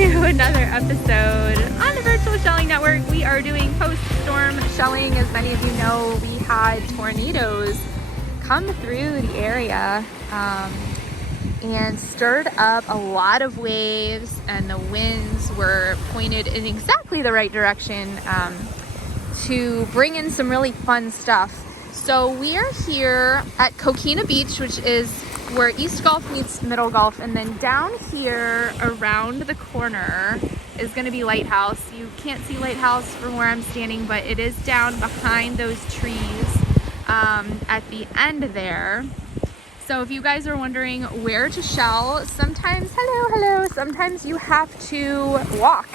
Another episode on the Virtual Shelling Network. We are doing post-storm shelling. As many of you know, we had tornadoes come through the area and stirred up a lot of waves, and the winds were pointed in exactly the right direction to bring in some really fun stuff. So we are here at Coquina Beach, which is where East Gulf meets Middle Gulf, and then down here around the corner is going to be Lighthouse. You can't see Lighthouse from where I'm standing, but it is down behind those trees at the end there. So if you guys are wondering where to shell, sometimes, sometimes you have to walk.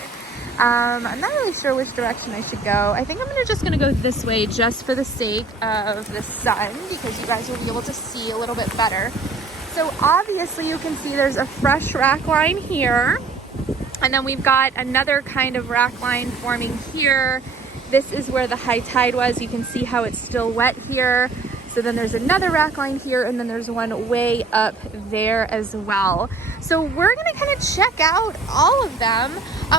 I'm not really sure which direction I should go. I think I'm just going to go this way just for the sake of the sun, because you guys will be able to see a little bit better. So obviously you can see there's a fresh rack line here, and then we've got another kind of rack line forming here. This is where the high tide was. You can see how it's still wet here. So then there's another rack line here, and then there's one way up there as well. So we're gonna kind of check out all of them.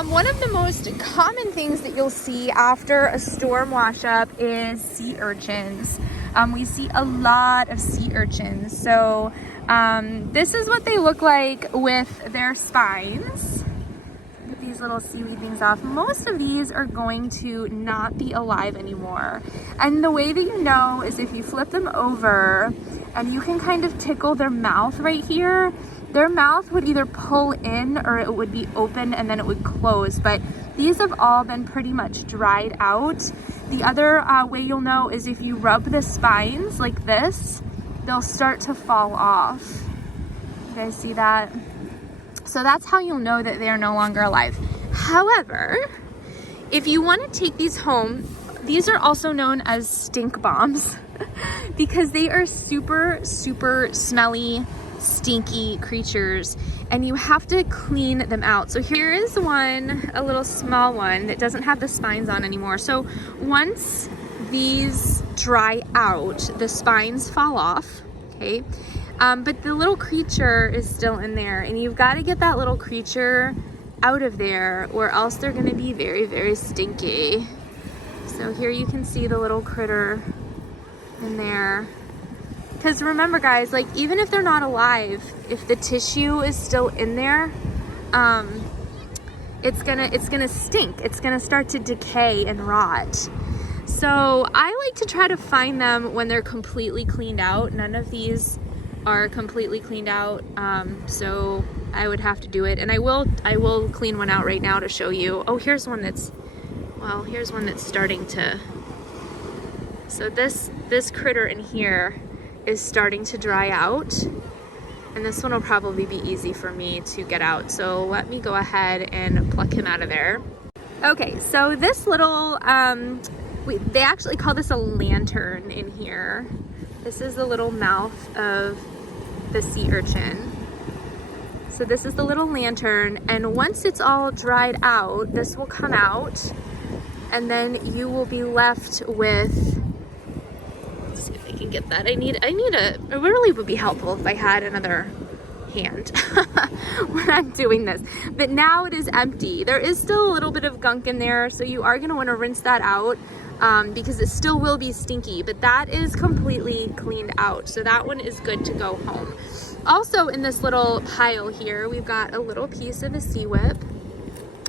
One of the most common things that you'll see after a storm wash up is sea urchins. We see a lot of sea urchins. So this is what they look like with their spines. Get these little seaweed things off. Most of these are going to not be alive anymore. And the way that you know is if you flip them over and you can kind of tickle their mouth right here, their mouth would either pull in or it would be open and then it would close. But these have all been pretty much dried out. The other way you'll know is if you rub the spines like this, they'll start to fall off. You guys see that? So that's how you'll know that they are no longer alive. However, if you want to take these home, these are also known as stink bombs because they are super, super smelly, stinky creatures, and you have to clean them out. So here is one, a little small one that doesn't have the spines on anymore. So once these dry out, the spines fall off, okay? But the little creature is still in there, and you've got to get that little creature out of there or else they're going to be very, very stinky. So here you can see the little critter in there. Because remember guys, like even if they're not alive, if the tissue is still in there, it's gonna stink. It's gonna start to decay and rot. So I like to try to find them when they're completely cleaned out. None of these are completely cleaned out, so I would have to do it. And I will clean one out right now to show you. Oh, here's one that's, well, here's one that's starting to. So this critter in here is starting to dry out, and this one will probably be easy for me to get out. So let me go ahead and pluck him out of there. Okay, so this little, they actually call this a lantern in here. This is the little mouth of the sea urchin. So this is the little lantern, and once it's all dried out, this will come out, and then you will be left with, let's see if I can get that. It really would be helpful if I had another hand when I'm doing this. But now it is empty. There is still a little bit of gunk in there, so you are gonna wanna rinse that out because it still will be stinky, but that is completely cleaned out. So that one is good to go home. Also in this little pile here, we've got a little piece of a sea whip,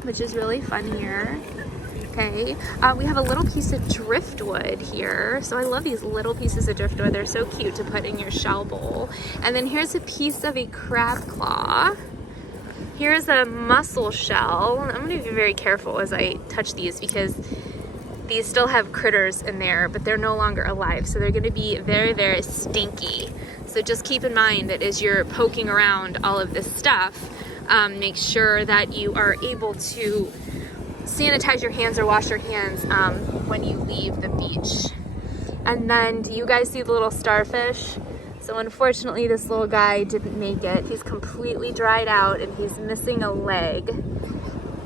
which is really fun here. Okay, we have a little piece of driftwood here. So I love these little pieces of driftwood. They're so cute to put in your shell bowl. And then here's a piece of a crab claw. Here's a mussel shell. I'm gonna be very careful as I touch these because these still have critters in there, but they're no longer alive. So they're gonna be very, very stinky. So just keep in mind that as you're poking around all of this stuff, make sure that you are able to sanitize your hands or wash your hands when you leave the beach. And then, do you guys see the little starfish? So unfortunately, this little guy didn't make it. He's completely dried out and he's missing a leg.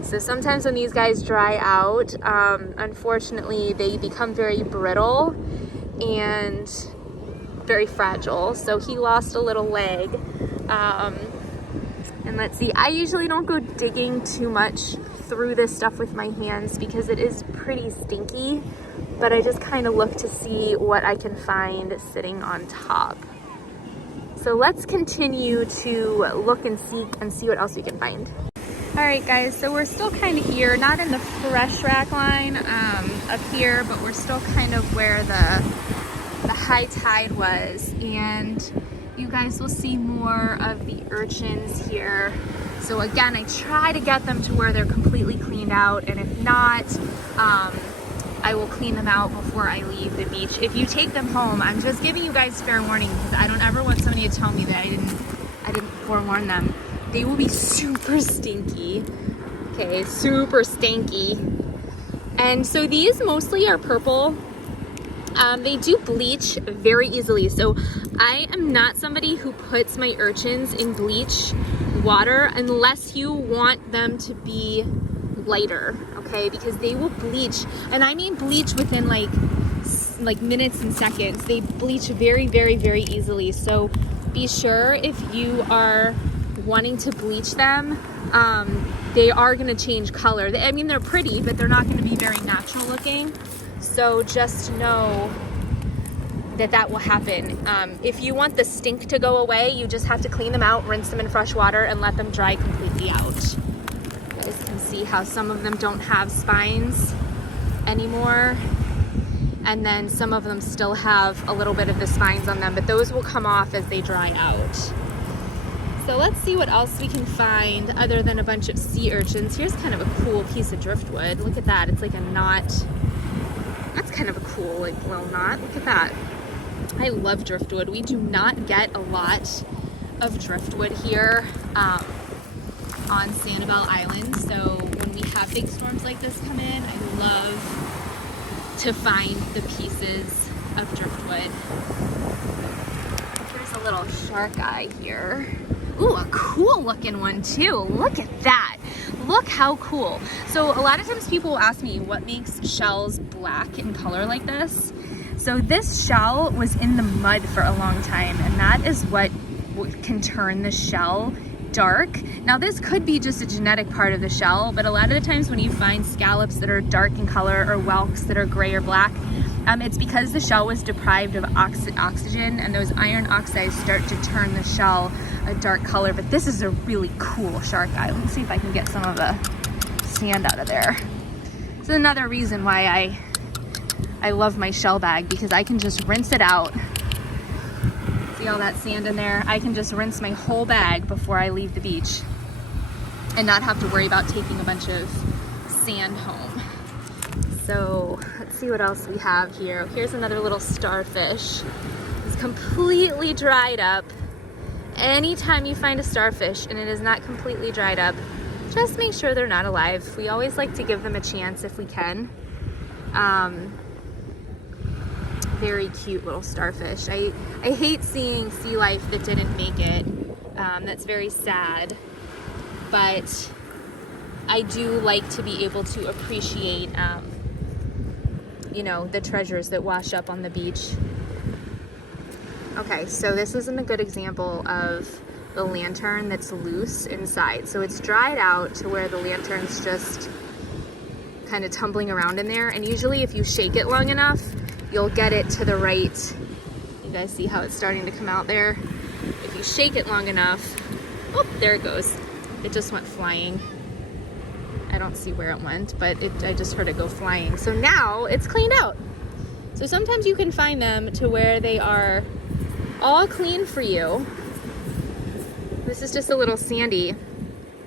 So sometimes when these guys dry out, unfortunately, they become very brittle and very fragile. So he lost a little leg. And let's see, I usually don't go digging too much through this stuff with my hands because it is pretty stinky, but I just kind of look to see what I can find sitting on top. So let's continue to look and seek and see what else we can find. All right, guys, so we're still kind of here, not in the fresh rack line up here, but we're still kind of where the high tide was, and you guys will see more of the urchins here. So again, I try to get them to where they're completely cleaned out, and if not, I will clean them out before I leave the beach. If you take them home, I'm just giving you guys fair warning because I don't ever want somebody to tell me that I didn't forewarn them. They will be super stinky. Okay, super stinky. And so these mostly are purple. They do bleach very easily. So I am not somebody who puts my urchins in bleach water unless you want them to be lighter, okay? Because they will bleach, and I mean bleach within like minutes and seconds. They bleach very, very, very easily. So be sure if you are wanting to bleach them, they are going to change color. I mean, they're pretty, but they're not going to be very natural looking. So just know that that will happen. If you want the stink to go away, you just have to clean them out, rinse them in fresh water, and let them dry completely out. You guys can see how some of them don't have spines anymore. And then some of them still have a little bit of the spines on them, but those will come off as they dry out. So let's see what else we can find other than a bunch of sea urchins. Here's kind of a cool piece of driftwood. Look at that, it's like a knot. That's kind of a cool like little knot. Look at that. I love driftwood. We do not get a lot of driftwood here on Sanibel Island. So when we have big storms like this come in, I love to find the pieces of driftwood. Here's a little shark eye here. Ooh, a cool looking one too. Look at that. Look how cool. So a lot of times people will ask me what makes shells black in color like this. So this shell was in the mud for a long time, and that is what can turn the shell dark. Now this could be just a genetic part of the shell, but a lot of the times when you find scallops that are dark in color or whelks that are gray or black, it's because the shell was deprived of oxygen, and those iron oxides start to turn the shell a dark color. But this is a really cool shark eye. Let me see if I can get some of the sand out of there. This is another reason why I love my shell bag, because I can just rinse it out. See all that sand in there? I can just rinse my whole bag before I leave the beach and not have to worry about taking a bunch of sand home. So let's see what else we have here. Here's another little starfish. It's completely dried up. Anytime you find a starfish and it is not completely dried up, just make sure they're not alive. We always like to give them a chance if we can. Very cute little starfish. I hate seeing sea life that didn't make it. That's very sad. But I do like to be able to appreciate, you know, the treasures that wash up on the beach. Okay, so this isn't a good example of the lantern that's loose inside. So it's dried out to where the lantern's just kind of tumbling around in there. And usually if you shake it long enough, you'll get it to the right. You guys see how it's starting to come out there? If you shake it long enough, oh, there it goes. It just went flying. I don't see where it went, but I just heard it go flying. So now it's cleaned out. So sometimes you can find them to where they are all clean for you. This is just a little sandy.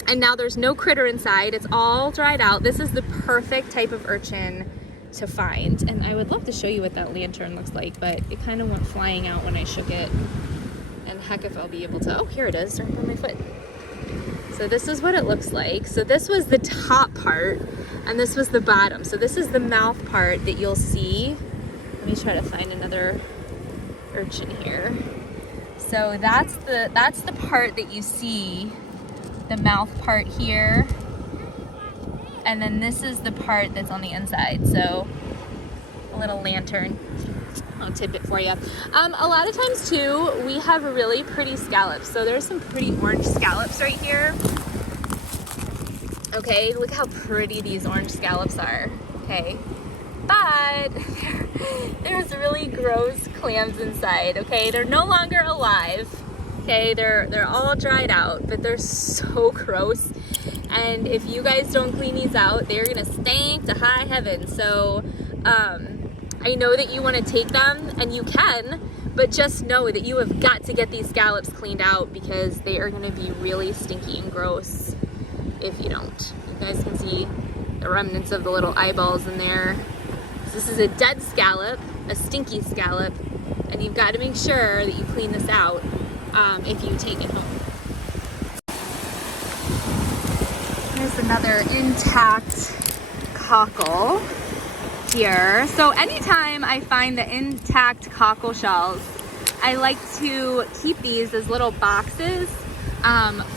And now there's no critter inside. It's all dried out. This is the perfect type of urchin to find. And I would love to show you what that lantern looks like, but it kind of went flying out when I shook it. And heck if I'll be able to, oh, here it is, right on my foot. So this is what it looks like. So this was the top part, and this was the bottom. So this is the mouth part that you'll see. Let me try to find another urchin here. So that's the part that you see, the mouth part here. And then this is the part that's on the inside. So a little lantern. I'll tip it for you. A lot of times too, we have really pretty scallops. So there's some pretty orange scallops right here. Okay, look how pretty these orange scallops are. Okay, but there's really gross clams inside. Okay, they're no longer alive. Okay, they're all dried out, but they're so gross. And if you guys don't clean these out, they're gonna stink to high heaven. So I know that you want to take them, and you can, but just know that you have got to get these scallops cleaned out because they are going to be really stinky and gross if you don't. You guys can see the remnants of the little eyeballs in there. So this is a dead scallop, a stinky scallop, and you've got to make sure that you clean this out if you take it home. Here's another intact cockle here. So anytime I find the intact cockle shells, I like to keep these as little boxes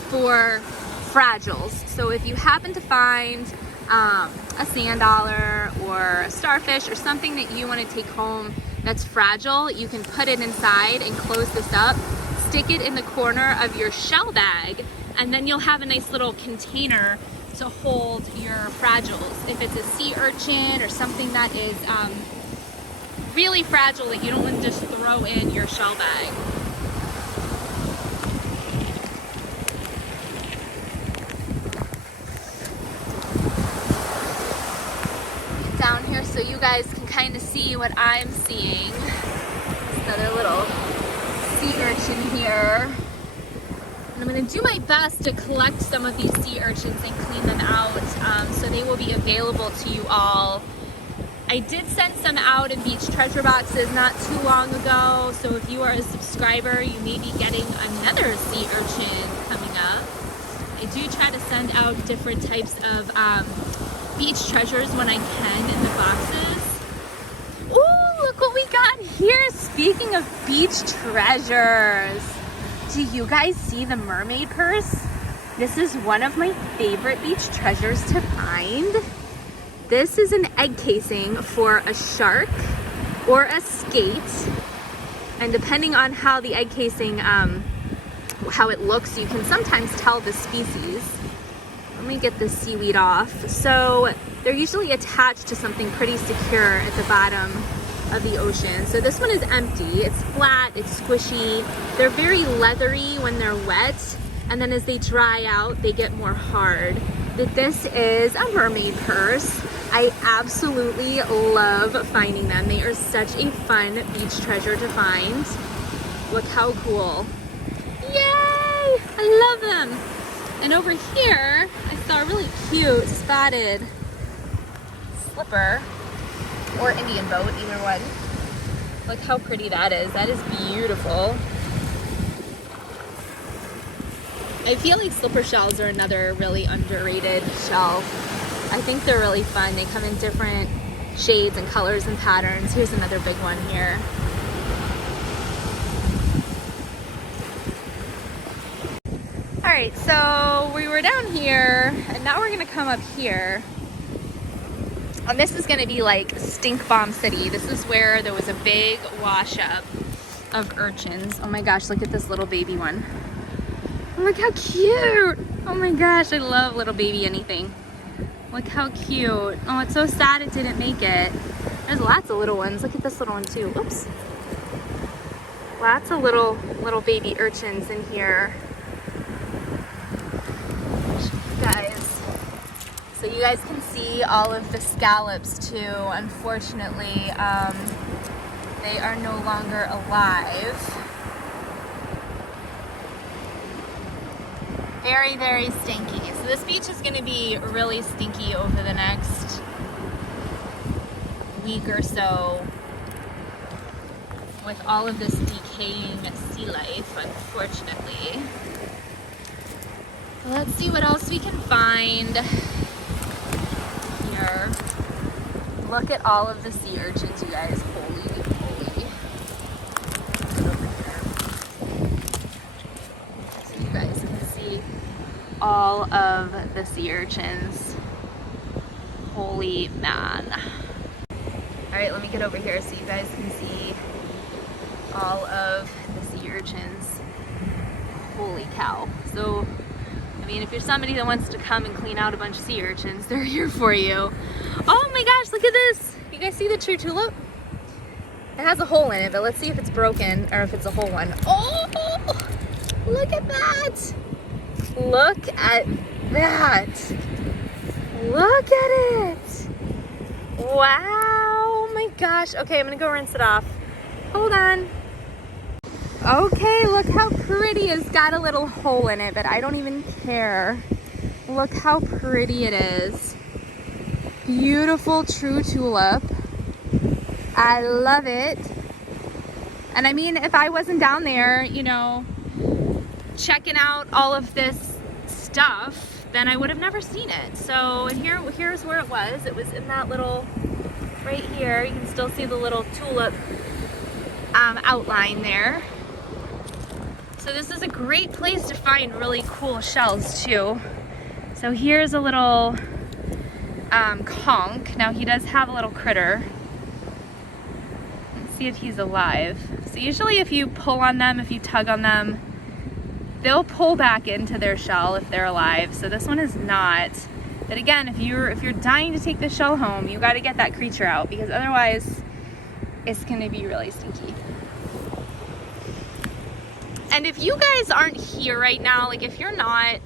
for fragiles. So if you happen to find a sand dollar or a starfish or something that you want to take home that's fragile, you can put it inside and close this up, stick it in the corner of your shell bag, and then you'll have a nice little container to hold your fragiles. If it's a sea urchin or something that is really fragile that you don't want to just throw in your shell bag. Get down here so you guys can kind of see what I'm seeing. Another little sea urchin here. And I'm going to do my best to collect some of these sea urchins and clean them out so they will be available to you all. I did send some out in beach treasure boxes not too long ago, so if you are a subscriber, you may be getting another sea urchin coming up. I do try to send out different types of beach treasures when I can in the boxes. Ooh, look what we got here! Speaking of beach treasures, do you guys see the mermaid purse? This is one of my favorite beach treasures to find. This is an egg casing for a shark or a skate. And depending on how the egg casing, how it looks, you can sometimes tell the species. Let me get this seaweed off. So they're usually attached to something pretty secure at the bottom of the ocean. So this one is empty. It's flat, it's squishy. They're very leathery when they're wet, and then as they dry out, they get more hard. But this is a mermaid purse. I absolutely love finding them. They are such a fun beach treasure to find. Look how cool. Yay! I love them. And over here, I saw a really cute spotted slipper. Or Indian boat, either one. Look how pretty that is. That is beautiful. I feel like slipper shells are another really underrated shell. I think they're really fun. They come in different shades and colors and patterns. Here's another big one here. All right, so we were down here, and now we're gonna come up here. And this is going to be like Stink Bomb City. This is where there was a big wash up of urchins. Oh my gosh, look at this little baby one. Oh, look how cute. Oh my gosh, I love little baby anything. Look how cute. Oh, it's so sad it didn't make it. There's lots of little ones. Look at this little one too. Oops. Lots of little baby urchins in here. Guys. So you guys can see all of the scallops too. Unfortunately, they are no longer alive. Very, very stinky. So this beach is going to be really stinky over the next week or so with all of this decaying sea life, unfortunately. Let's see what else we can find here. Look at all of the sea urchins, you guys. Holy moly. So you guys can see all of the sea urchins. Holy man. All right, let me get over here so you guys can see all of the sea urchins. Holy cow. So, I mean, if you're somebody that wants to come and clean out a bunch of sea urchins, they're here for you. Oh my gosh, look at this. You guys see the true tulip? It has a hole in it, but let's see if it's broken or if it's a whole one. Oh, look at that. Look at that. Look at it. Wow, oh my gosh. Okay, I'm gonna go rinse it off. Hold on. Okay, look how pretty. It's got a little hole in it, but I don't even care. Look how pretty it is. Beautiful true tulip. I love it. And I mean, if I wasn't down there, you know, checking out all of this stuff, then I would have never seen it. So, and here's where it was. It was in that little, right here. You can still see the little tulip outline there. So this is a great place to find really cool shells too. So here's a little conch. Now he does have a little critter. Let's see if he's alive. So usually if you pull on them, if you tug on them, they'll pull back into their shell if they're alive. So this one is not. But again, if you're dying to take the shell home, you got to get that creature out, because otherwise it's going to be really stinky. And if you guys aren't here right now, like if you're not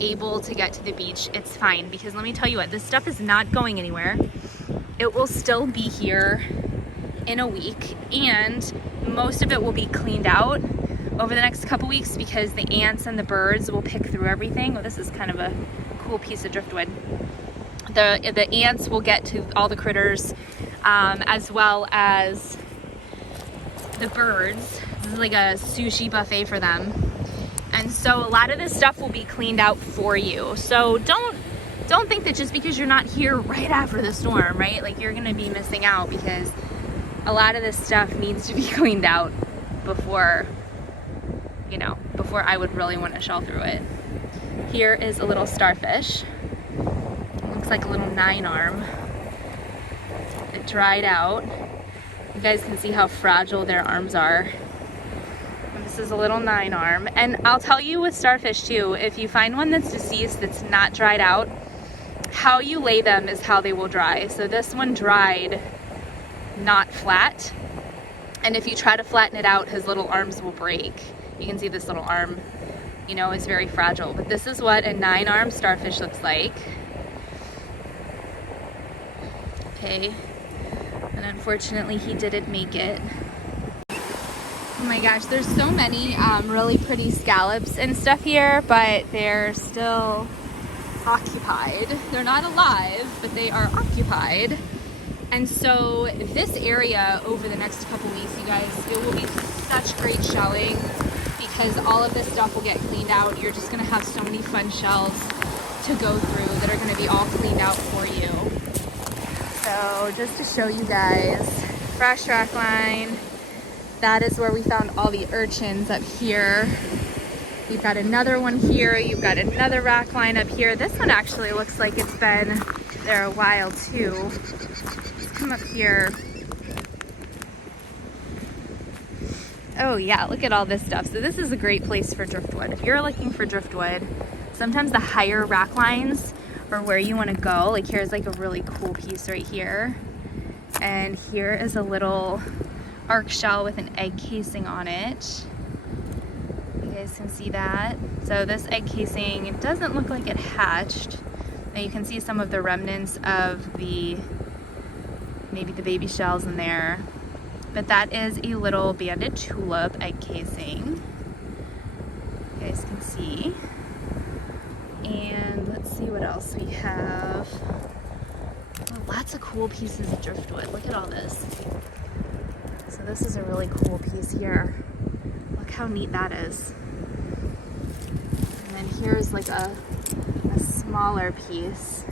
able to get to the beach, it's fine, because let me tell you what, this stuff is not going anywhere. It will still be here in a week, and most of it will be cleaned out over the next couple weeks because the ants and the birds will pick through everything. Oh, this is kind of a cool piece of driftwood. The ants will get to all the critters, as well as the birds. This is like a sushi buffet for them. And so a lot of this stuff will be cleaned out for you. So don't think that just because you're not here right after the storm, right? Like you're gonna be missing out, because a lot of this stuff needs to be cleaned out before, you know, before I would really want to shell through it. Here is a little starfish. It looks like a little 9-arm. It dried out. You guys can see how fragile their arms are. And this is a little 9-arm. And I'll tell you with starfish too, if you find one that's deceased that's not dried out, how you lay them is how they will dry. So this one dried not flat. And if you try to flatten it out, his little arms will break. You can see this little arm, you know, is very fragile. But this is what a 9-armed starfish looks like. Okay. And unfortunately, he didn't make it. Oh my gosh, there's so many really pretty scallops and stuff here, but they're still occupied. They're not alive, but they are occupied. And so this area over the next couple weeks, you guys, it will be such great shelling, because all of this stuff will get cleaned out. You're just gonna have so many fun shells to go through that are gonna be all cleaned out for you. So just to show you guys, fresh rack line. That is where we found all the urchins up here. We've got another one here. You've got another rack line up here. This one actually looks like it's been there a while too. Let's come up here. Oh yeah, look at all this stuff. So this is a great place for driftwood. If you're looking for driftwood, sometimes the higher rack lines are where you want to go. Like here's like a really cool piece right here. And here is a little arc shell with an egg casing on it. You guys can see that. So this egg casing, it doesn't look like it hatched. Now you can see some of the remnants of maybe the baby shells in there. But that is a little banded tulip egg casing. You guys can see. And let's see what else we have. Oh, lots of cool pieces of driftwood. Look at all this. So this is a really cool piece here. Look how neat that is. And then here's like a smaller piece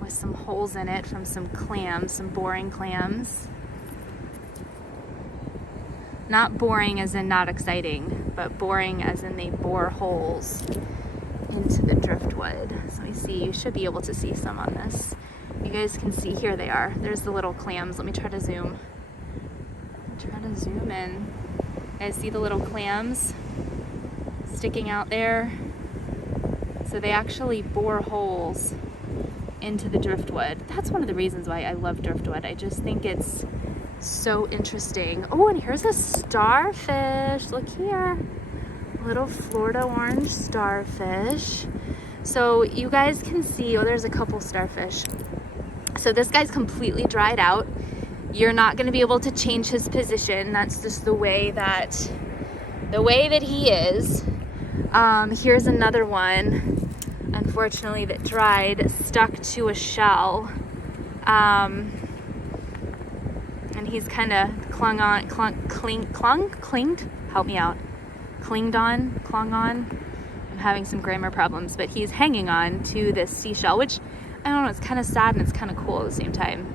with some holes in it from some clams, some boring clams. Not boring as in not exciting, but boring as in they bore holes into the driftwood. So you see, you should be able to see some on this. You guys can see, here they are. There's the little clams. Let me try to zoom. In. You guys see the little clams sticking out there? So they actually bore holes into the driftwood. That's one of the reasons why I love driftwood. I just think it's so interesting. Oh, and here's a starfish. Look here. Little Florida orange starfish. So you guys can see, oh, there's a couple starfish. So this guy's completely dried out. You're not going to be able to change his position. That's just the way that he is. Here's another one, unfortunately, that dried, stuck to a shell. And he's kind of clung on. I'm having some grammar problems, but he's hanging on to this seashell, which, I don't know, it's kind of sad and it's kind of cool at the same time.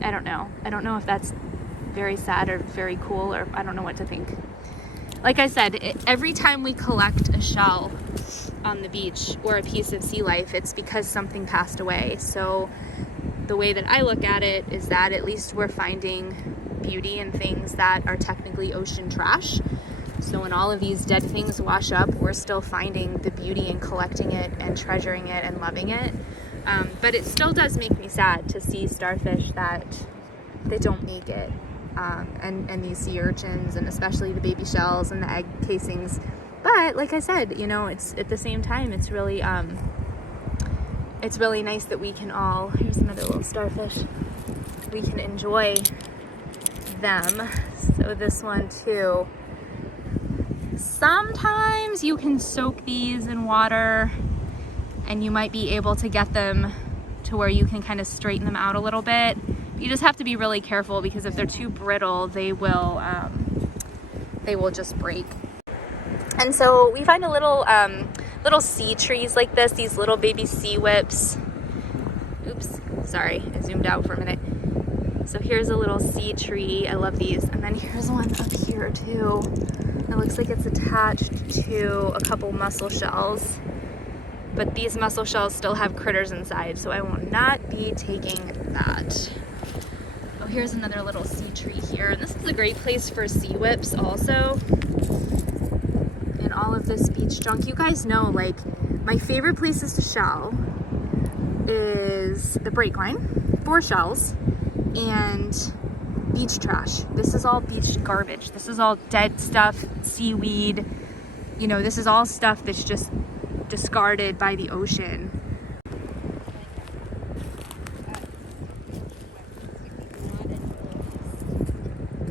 I don't know if that's very sad or very cool, or I don't know what to think. Like I said, every time we collect a shell on the beach or a piece of sea life, it's because something passed away. So the way that I look at it is that at least we're finding beauty in things that are technically ocean trash. So when all of these dead things wash up, we're still finding the beauty in collecting it and treasuring it and loving it. But it still does make me sad to see starfish that they don't make it. And these sea urchins, and especially the baby shells and the egg casings. But like I said, you know, it's at the same time, it's really nice that we can all, here's another little starfish, we can enjoy them. So this one too. Sometimes you can soak these in water and you might be able to get them to where you can kind of straighten them out a little bit. You just have to be really careful, because if they're too brittle, they will just break. And so we find a little sea trees like this, these little baby sea whips. Oops, sorry, I zoomed out for a minute. So here's a little sea tree. I love these. And then here's one up here too. It looks like it's attached to a couple mussel shells. But these mussel shells still have critters inside, so I will not be taking that. Oh, here's another little sea tree here. And this is a great place for sea whips also. And all of this beach junk. You guys know, like, my favorite places to shell is the break line, 4 shells, and beach trash. This is all beach garbage. This is all dead stuff, seaweed. You know, this is all stuff that's just discarded by the ocean.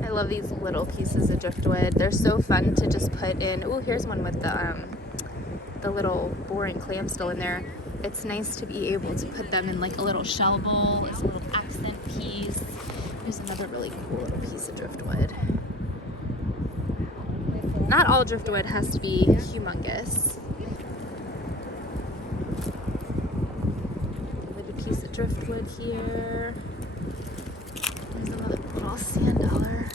I love these little pieces of driftwood. They're so fun to just put in. Oh, here's one with the little boring clam still in there. It's nice to be able to put them in like a little shell bowl as a little accent piece. Here's another really cool little piece of driftwood. Not all driftwood has to be humongous. Piece of driftwood here. There's another little sand dollar.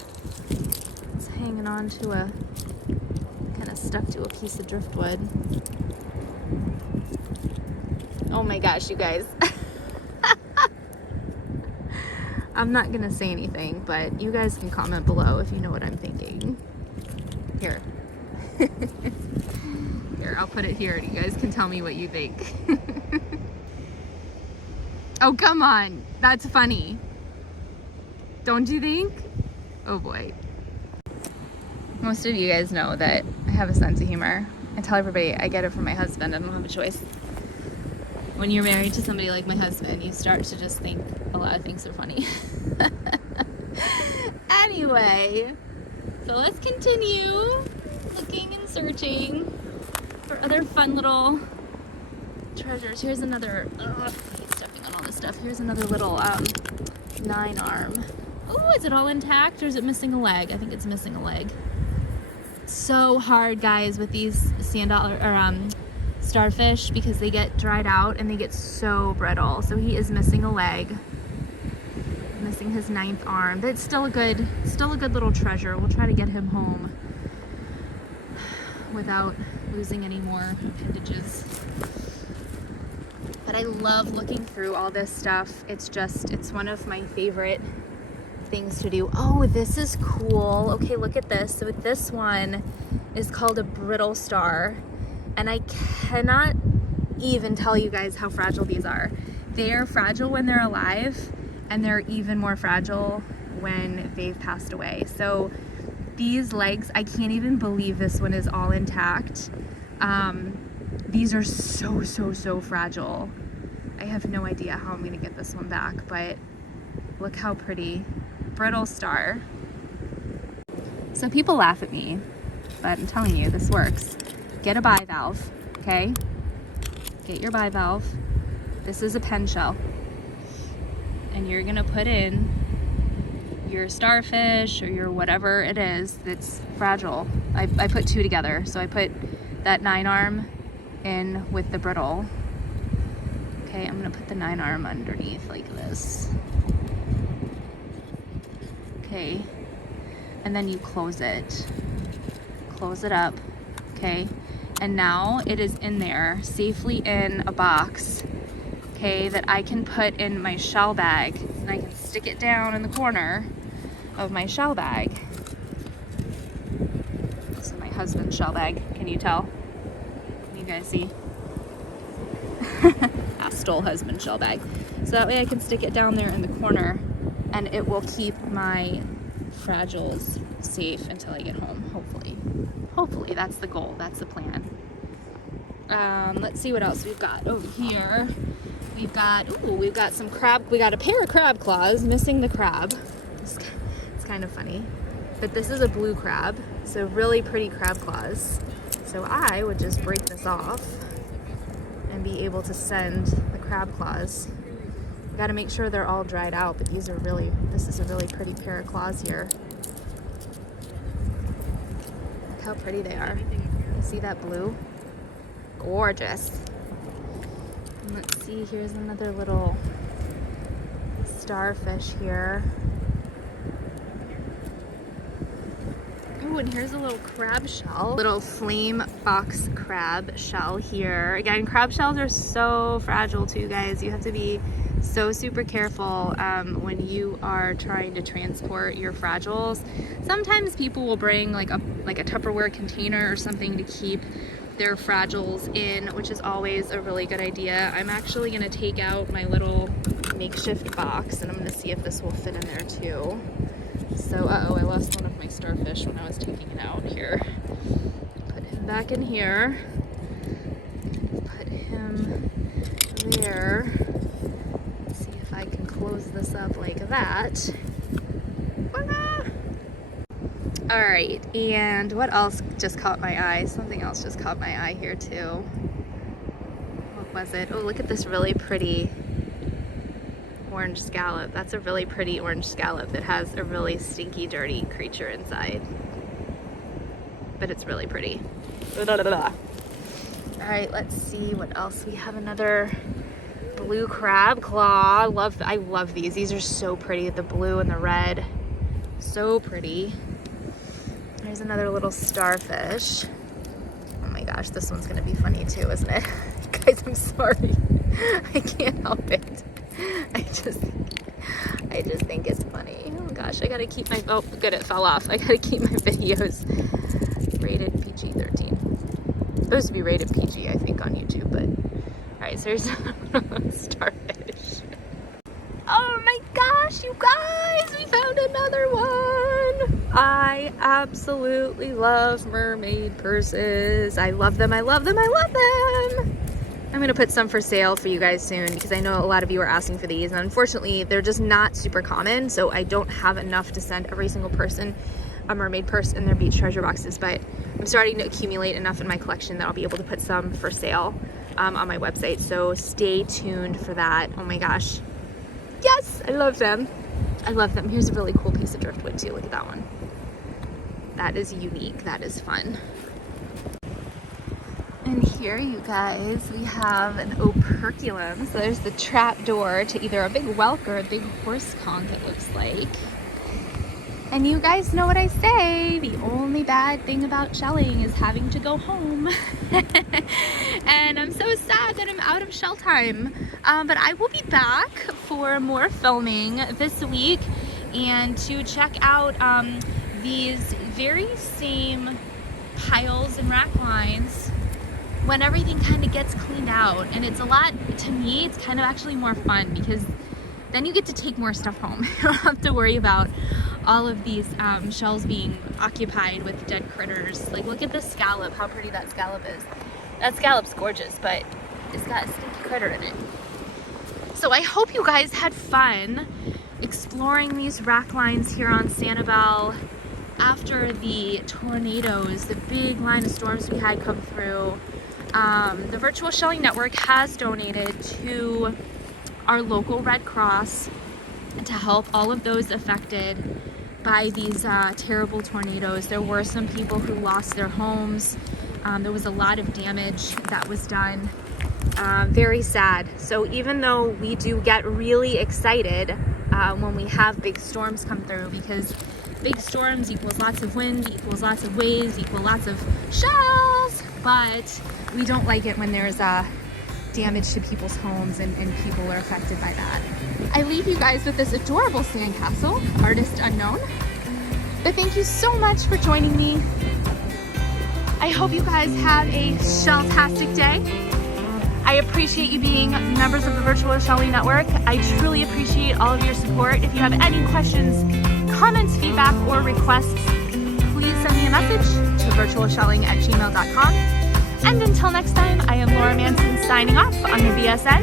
It's hanging on to kind of stuck to a piece of driftwood. Oh my gosh, you guys. I'm not gonna say anything, but you guys can comment below if you know what I'm thinking. Here. Here, I'll put it here and you guys can tell me what you think. Oh, come on. That's funny. Don't you think? Oh boy. Most of you guys know that I have a sense of humor. I tell everybody I get it from my husband. I don't have a choice. When you're married to somebody like my husband, you start to just think a lot of things are funny. Anyway, so let's continue looking and searching for other fun little treasures. Here's another, I keep stepping on all stuff. Here's another little 9-arm. Oh, is it all intact or is it missing a leg? I think it's missing a leg. So hard, guys, with these starfish because they get dried out and they get so brittle. So he is missing a leg, missing his 9th arm. But it's still a good little treasure. We'll try to get him home without losing any more appendages. But I love looking through all this stuff. It's one of my favorite things to do. Oh, this is cool. Okay, look at this. So this one is called a brittle star, and I cannot even tell you guys how fragile these are. They are fragile when they're alive, and they're even more fragile when they've passed away. So these legs, I can't even believe this one is all intact. These are so fragile. I have no idea how I'm gonna get this one back, but look how pretty. Brittle star. So people laugh at me, but I'm telling you, this works. Get a bivalve, okay? Get your bivalve. This is a pen shell. And you're gonna put in your starfish or your whatever it is that's fragile. I put 2 together. So I put that 9-arm in with the brittle. Okay, I'm gonna put the 9-arm underneath like this. Okay, and then you close it up, okay, and now it is in there safely in a box, okay, that I can put in my shell bag, and I can stick it down in the corner of my shell bag. This is my husband's shell bag. Can you tell? Can you guys see? I stole husband's shell bag. So that way I can stick it down there in the corner, and it will keep my fragiles safe until I get home, hopefully. Hopefully, that's the goal, that's the plan. Let's see what else we've got over here. We've got some crab, we got a pair of crab claws, missing the crab. It's kind of funny. But this is a blue crab, so really pretty crab claws. So I would just break this off and be able to send the crab claws. Got to make sure they're all dried out, but this is a really pretty pair of claws here. Look how pretty they are. You see that blue? Gorgeous. And let's see, here's another little starfish here. Ooh, and here's a little crab shell. Little flame box crab shell here. Again, crab shells are so fragile too, guys. You have to be so super careful when you are trying to transport your fragiles. Sometimes people will bring like a Tupperware container or something to keep their fragiles in, which is always a really good idea. I'm actually going to take out my little makeshift box and I'm going to see if this will fit in there too. So, uh-oh, I lost one of my starfish when I was taking it out here. Put him back in here. Put him there. I can close this up like that. All right, and what else just caught my eye? Something else just caught my eye here too. What was it? Oh, look at this really pretty orange scallop. That's a really pretty orange scallop that has a really stinky, dirty creature inside. But it's really pretty. All right, let's see what else. We have another blue crab claw. I love these. These are so pretty. The blue and the red. So pretty. There's another little starfish. Oh my gosh, this one's gonna be funny too, isn't it? Guys, I'm sorry. I can't help it. I just think it's funny. Oh gosh, I gotta keep my, oh good, it fell off. I gotta keep my videos rated PG-13. It's supposed to be rated PG, I think, on YouTube, but all right, so here's a starfish. Oh my gosh, you guys, we found another one. I absolutely love mermaid purses. I love them, I love them, I love them. I'm gonna put some for sale for you guys soon because I know a lot of you are asking for these, and unfortunately they're just not super common, so I don't have enough to send every single person a mermaid purse in their beach treasure boxes, but I'm starting to accumulate enough in my collection that I'll be able to put some for sale on my website, so stay tuned for that. Oh my gosh, Yes, I love them. I love them. Here's a really cool piece of driftwood too. Look at that one. That is unique. That is fun. And here, you guys, we have an operculum. So there's the trap door to either a big whelk or a big horse conch, it looks like. And you guys know what I say, the only bad thing about shelling is having to go home. And I'm so sad that I'm out of shell time. But I will be back for more filming this week and to check out these very same piles and rack lines when everything kind of gets cleaned out. And it's a lot, to me, it's kind of actually more fun because then you get to take more stuff home. You don't have to worry about all of these shells being occupied with dead critters. Like, look at this scallop, how pretty that scallop is. That scallop's gorgeous, but it's got a stinky critter in it. So I hope you guys had fun exploring these rack lines here on Sanibel after the tornadoes, the big line of storms we had come through. The Virtual Shelling Network has donated to our local Red Cross to help all of those affected by these terrible tornadoes. There were some people who lost their homes. There was a lot of damage that was done. Very sad. So even though we do get really excited when we have big storms come through, because big storms equals lots of wind, equals lots of waves, equals lots of shells, but we don't like it when there's damage to people's homes and people are affected by that. I leave you guys with this adorable sandcastle, artist unknown. But thank you so much for joining me. I hope you guys have a shell-tastic day. I appreciate you being members of the Virtual Shelling Network. I truly appreciate all of your support. If you have any questions, comments, feedback, or requests, please send me a message to virtualshelling@gmail.com. And until next time, I am Laura Manson signing off on the VSN.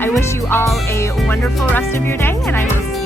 I wish you all a wonderful rest of your day, and I will see you